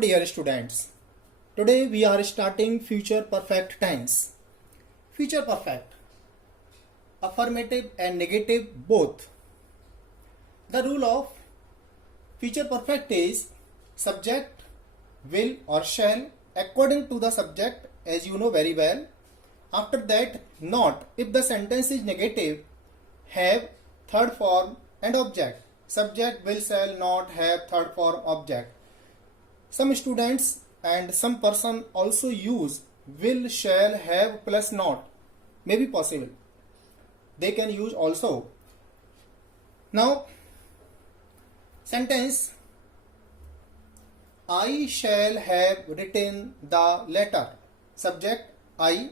dear students, today we are starting future perfect tense. Future perfect, affirmative and negative both. The rule of future perfect is subject, will or shall according to the subject, as you know very well. After that, not if the sentence is negative, have, third form and object. Subject, will, shall, not, have, third form, object. Some students and some person also use will, shall, have plus not. May be possible. They can use also. Now, sentence, I shall have written the letter. Subject, I,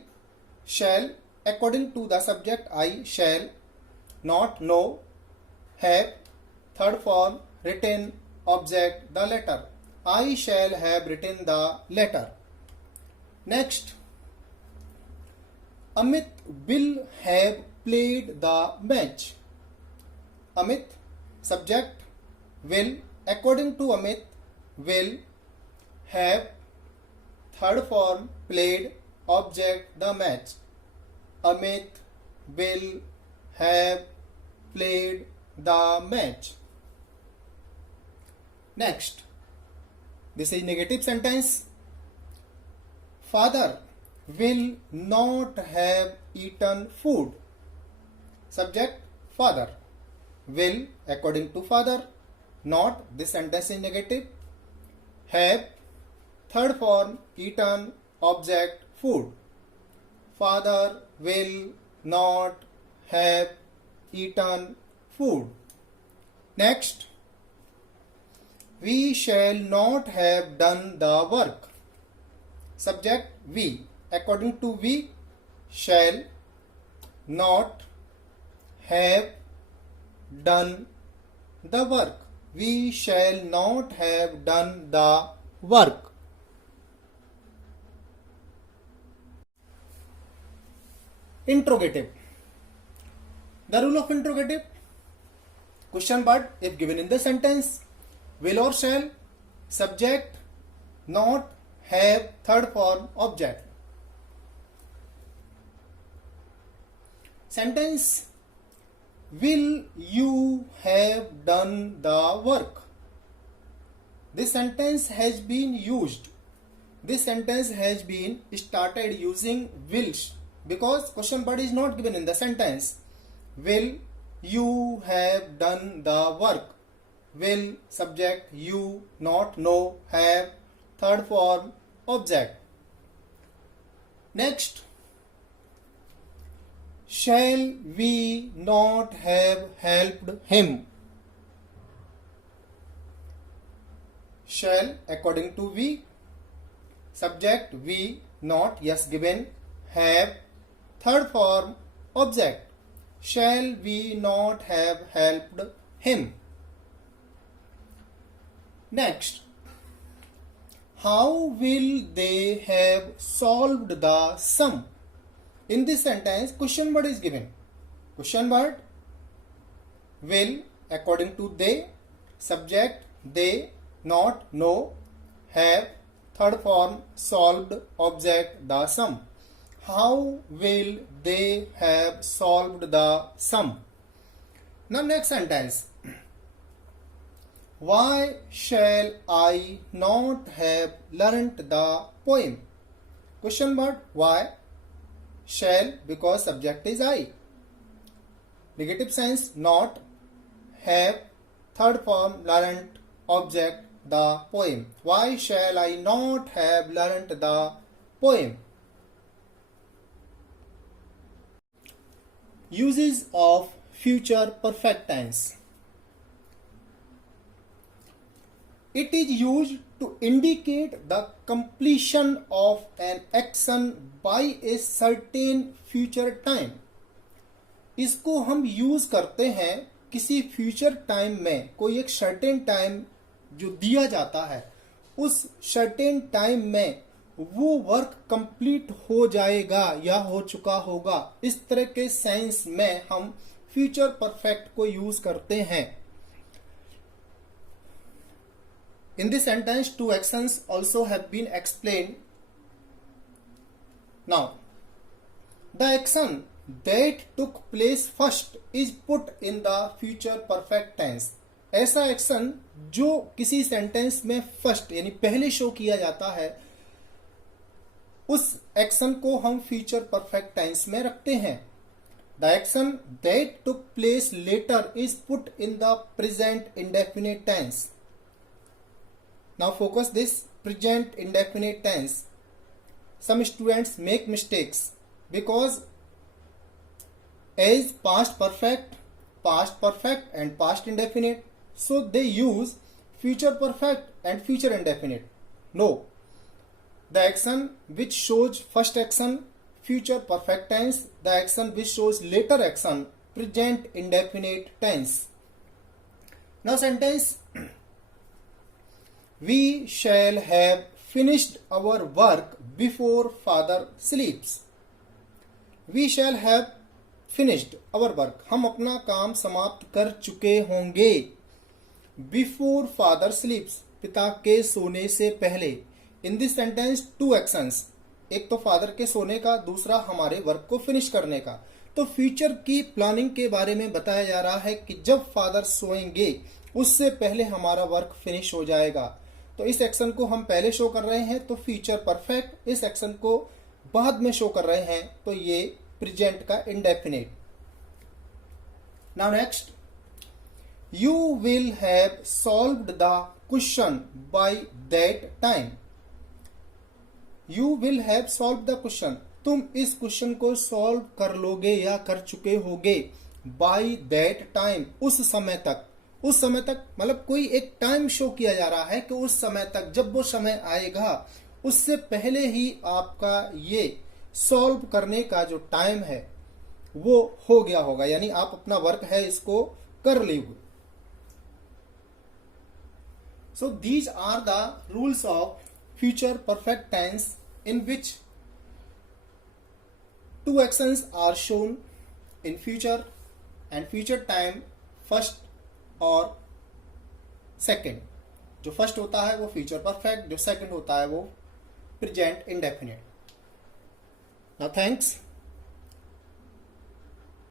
shall, according to the subject, I shall, not, no, have, third form, written, object, the letter. I shall have written the letter. Next, Amit will have played the match. Amit, subject, will, according to Amit, will, have, third form, played, object, the match. Amit will have played the match. Next, this is negative sentence. Father will not have eaten food. Subject, father, will, according to father, not, this sentence is negative, have, third form, eaten, object, food. Father will not have eaten food. Next, we shall not have done the work. Subject, we, according to we, shall not have done the work. We shall not have done the work. Interrogative. The rule of interrogative. Question word if given in the sentence, will or shall, subject, not, have, third form, object. Sentence, will you have done the work? This sentence has been used. This sentence has been started using wills because question word is not given in the sentence. Will you have done the work? Will, subject, you, not, no, have, third form, object. Next, shall we not have helped him? Shall, according to we, subject, we, not, yes given, have, third form, object. Shall we not have helped him? Next, how will they have solved the sum? In this sentence, question word is given. Question word, will, according to they, subject, they, not, no, have, third form, solved, object, the sum. How will they have solved the sum? Now next sentence. Why shall I not have learnt the poem? Question word, why, shall, because subject is I. Negative sense, not, have, third form, learnt, object, the poem. Why shall I not have learnt the poem? Uses of future perfect tense. It is used to indicate the completion of an action by a certain future time. इसको हम use करते हैं किसी future time में, कोई एक certain time जो दिया जाता है, उस सर्टेन टाइम में वो वर्क कंप्लीट हो जाएगा या हो चुका होगा। इस तरह के सेंस में हम फ्यूचर परफेक्ट को यूज करते हैं। In this sentence, two actions also have been explained. Now, the action that took place first is put in the future perfect tense. ऐसा एक्शन जो किसी सेंटेंस में फर्स्ट यानी पहले शो किया जाता है, उस एक्शन को हम फ्यूचर परफेक्ट टेंस में रखते हैं. The action that took place later is put in the present indefinite tense. Now focus this present indefinite tense. Some students make mistakes because as past perfect and past indefinite, so they use future perfect and future indefinite. No, the action which shows first action future perfect tense, the action which shows later action present indefinite tense. Now sentence, we shall have finished our work before father sleeps. We shall have finished our work. हम अपना काम समाप्त कर चुके होंगे. Before father sleeps, पिता के सोने से पहले. In this sentence, two actions. एक तो फादर के सोने का, दूसरा हमारे वर्क को फिनिश करने का. तो फ्यूचर की प्लानिंग के बारे में बताया जा रहा है कि जब फादर सोएंगे उससे पहले हमारा वर्क फिनिश हो जाएगा. तो इस एक्शन को हम पहले शो कर रहे हैं तो फ्यूचर परफेक्ट, इस एक्शन को बाद में शो कर रहे हैं तो ये प्रेजेंट का indefinite. Now next, you will have solved the question by that time. You will have solve the question, तुम इस क्वेश्चन को सॉल्व कर लोगे या कर चुके होगे. बाय दैट टाइम, उस समय तक. उस समय तक मतलब कोई एक टाइम शो किया जा रहा है कि उस समय तक, जब वो समय आएगा उससे पहले ही आपका ये सॉल्व करने का जो टाइम है वो हो गया होगा, यानी आप अपना वर्क है इसको कर लोगे. So these are the rules of future perfect tense in which two actions are shown in future and future time first और second. जो फर्स्ट होता है वो future perfect, जो सेकंड होता है वो present indefinite. Now thanks.